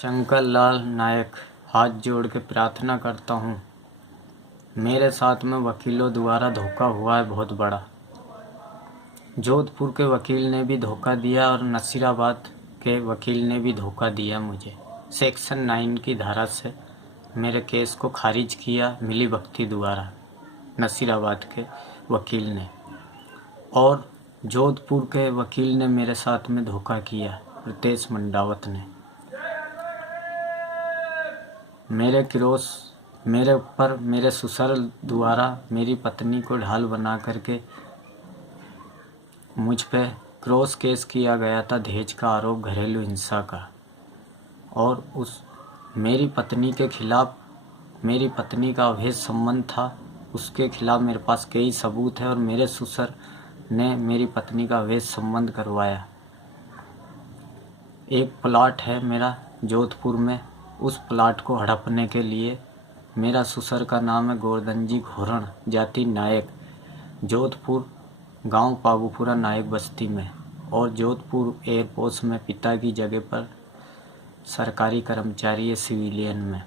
शंकर लाल नायक, हाथ जोड़ के प्रार्थना करता हूँ। मेरे साथ में वकीलों द्वारा धोखा हुआ है बहुत बड़ा। जोधपुर के वकील ने भी धोखा दिया और नसीराबाद के वकील ने भी धोखा दिया मुझे। सेक्शन 9 की धारा से मेरे केस को खारिज किया मिली भगती द्वारा, नसीराबाद के वकील ने। और जोधपुर के वकील ने मेरे साथ में धोखा किया, रितेश मंडावत ने। मेरे ऊपर मेरे ससुर द्वारा मेरी पत्नी को ढाल बना करके मुझ पे क्रॉस केस किया गया था, दहेज का आरोप, घरेलू हिंसा का। और मेरी पत्नी के खिलाफ, मेरी पत्नी का अवैध संबंध था, उसके खिलाफ मेरे पास कई सबूत है। और मेरे ससुर ने मेरी पत्नी का अवैध संबंध करवाया। एक प्लाट है मेरा जोधपुर में, उस प्लाट को हड़पने के लिए मेरा ससुर का नाम है गोवर्धन जी घोरण, जाति नायक, जोधपुर गांव पागुपुरा नायक बस्ती में। और जोधपुर एयरपोर्ट में पिता की जगह पर सरकारी कर्मचारी है, सिविलियन में।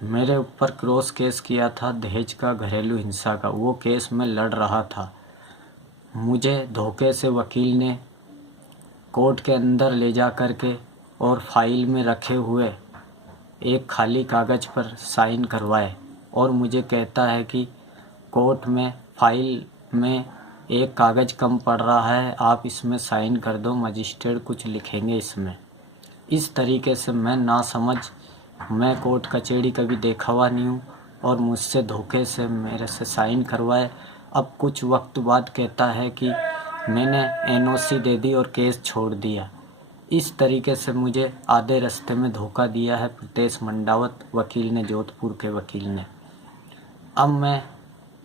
मेरे ऊपर क्रॉस केस किया था दहेज का, घरेलू हिंसा का। वो केस मैं लड़ रहा था। मुझे धोखे से वकील ने कोर्ट के अंदर ले जा कर के और फाइल में रखे हुए एक खाली कागज़ पर साइन करवाए। और मुझे कहता है कि कोर्ट में फाइल में एक कागज़ कम पड़ रहा है, आप इसमें साइन कर दो, मजिस्ट्रेट कुछ लिखेंगे इसमें। इस तरीके से मैं नासमझ, मैं कोर्ट कचहरी कभी देखा हुआ नहीं हूँ, और मुझसे धोखे से मेरे से साइन करवाए। अब कुछ वक्त बाद कहता है कि मैंने एनओसी दे दी और केस छोड़ दिया। इस तरीके से मुझे आधे रास्ते में धोखा दिया है रितेश मंडावत वकील ने, जोधपुर के वकील ने। अब मैं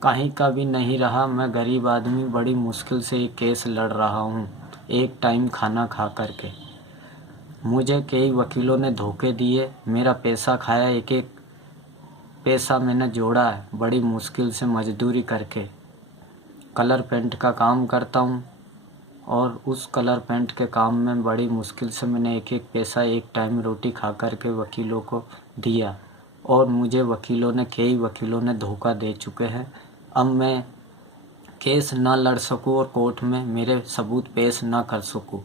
कहीं का भी नहीं रहा। मैं गरीब आदमी बड़ी मुश्किल से ये केस लड़ रहा हूँ, एक टाइम खाना खा करके। मुझे कई वकीलों ने धोखे दिए, मेरा पैसा खाया, एक एक पैसा मैंने जोड़ा है बड़ी मुश्किल से मजदूरी करके। कलर पेंट का काम करता हूँ, और उस कलर पेंट के काम में बड़ी मुश्किल से मैंने एक एक पैसा, एक टाइम रोटी खा कर के वकीलों को दिया। और मुझे कई वकीलों ने धोखा दे चुके हैं। अब मैं केस ना लड़ सकूं और कोर्ट में मेरे सबूत पेश ना कर सकूं।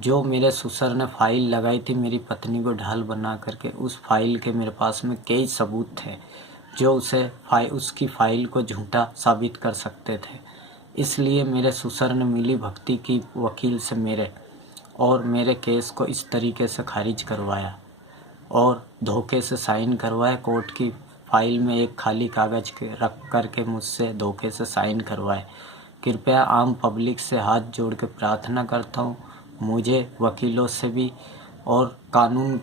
जो मेरे ससुर ने फाइल लगाई थी मेरी पत्नी को ढाल बना करके, उस फाइल के मेरे पास में कई सबूत थे जो उसकी फाइल को झूठा साबित कर सकते थे। इसलिए मेरे ससुर ने मिली भगती की वकील से मेरे केस को इस तरीके से खारिज करवाया और धोखे से साइन करवाए। कोर्ट की फाइल में एक खाली कागज़ के रख करके मुझसे धोखे से साइन करवाए। कृपया आम पब्लिक से हाथ जोड़ के प्रार्थना करता हूँ, मुझे वकीलों से भी और कानून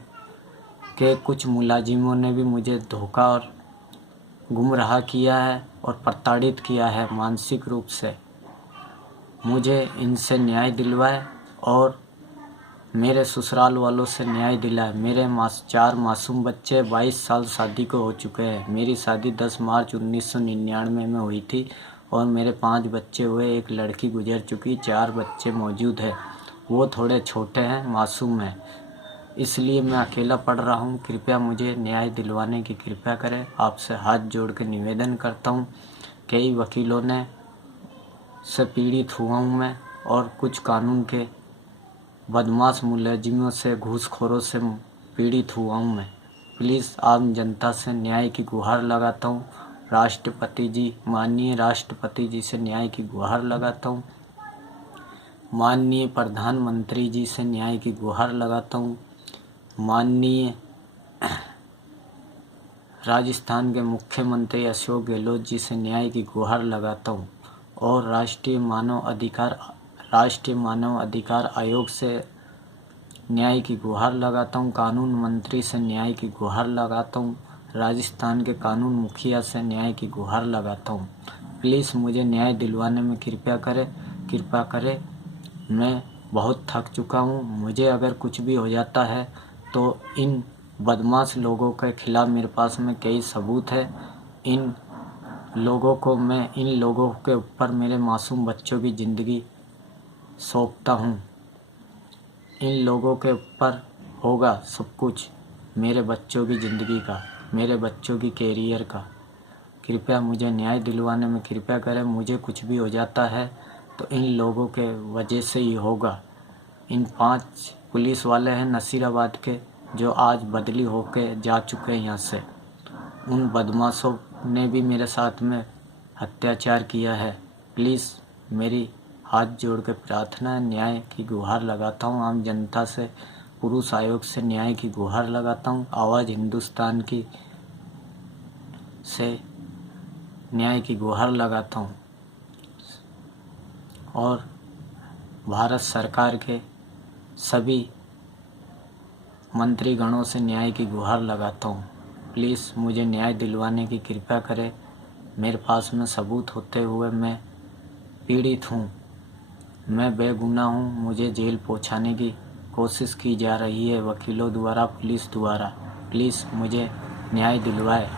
के कुछ मुलाजिमों ने भी मुझे धोखा और गुमराह किया है और प्रताड़ित किया है मानसिक रूप से। मुझे इनसे न्याय दिलवाए और मेरे ससुराल वालों से न्याय दिलाए। मेरे 4 मासूम बच्चे 22 साल शादी को हो चुके हैं। मेरी शादी 10 मार्च 1999 में हुई थी और मेरे 5 बच्चे हुए, एक लड़की गुजर चुकी, 4 बच्चे मौजूद हैं। वो थोड़े छोटे हैं, मासूम हैं, इसलिए मैं अकेला पड़ रहा हूँ। कृपया मुझे न्याय दिलवाने की कृपा करें। आपसे हाथ जोड़ के निवेदन करता हूँ। कई वकीलों से पीड़ित हुआ हूँ मैं, और कुछ कानून के बदमाश मुलाजिमों से, घूसखोरों से पीड़ित हुआ हूँ मैं। प्लीज़ आम जनता से न्याय की गुहार लगाता हूँ। राष्ट्रपति जी, माननीय राष्ट्रपति जी से न्याय की गुहार लगाता हूँ। माननीय प्रधानमंत्री जी से न्याय की गुहार लगाता हूँ। माननीय राजस्थान के मुख्यमंत्री अशोक गहलोत जी से न्याय की गुहार लगाता हूँ। और राष्ट्रीय मानव अधिकार आयोग से न्याय की गुहार लगाता हूँ। कानून मंत्री से न्याय की गुहार लगाता हूँ। राजस्थान के कानून मुखिया से न्याय की गुहार लगाता हूँ। प्लीज़ मुझे न्याय दिलवाने में कृपा करें। मैं बहुत थक चुका हूँ। मुझे अगर कुछ भी हो जाता है तो इन बदमाश लोगों के खिलाफ़ मेरे पास में कई सबूत है। इन लोगों के ऊपर मेरे मासूम बच्चों की ज़िंदगी सौंपता हूँ। इन लोगों के ऊपर होगा सब कुछ मेरे बच्चों की ज़िंदगी का, मेरे बच्चों की कैरियर का। कृपया मुझे न्याय दिलवाने में कृपया करें। मुझे कुछ भी हो जाता है तो इन लोगों के वजह से ही होगा। इन 5 पुलिस वाले हैं नसीराबाद के जो आज बदली होके जा चुके हैं यहाँ से। उन बदमाशों ने भी मेरे साथ में अत्याचार किया है। प्लीज़ मेरी हाथ जोड़ के प्रार्थना है, न्याय की गुहार लगाता हूँ। आम जनता से, पुरुष आयोग से न्याय की गुहार लगाता हूँ। आवाज़ हिंदुस्तान की से न्याय की गुहार लगाता हूँ और भारत सरकार के सभी मंत्रीगणों से न्याय की गुहार लगाता हूँ। प्लीज़ मुझे न्याय दिलवाने की कृपा करें। मेरे पास में सबूत होते हुए मैं पीड़ित हूँ, मैं बेगुनाह हूँ। मुझे जेल पहुँचाने की कोशिश की जा रही है वकीलों द्वारा, पुलिस द्वारा। प्लीज़ मुझे न्याय दिलवाए।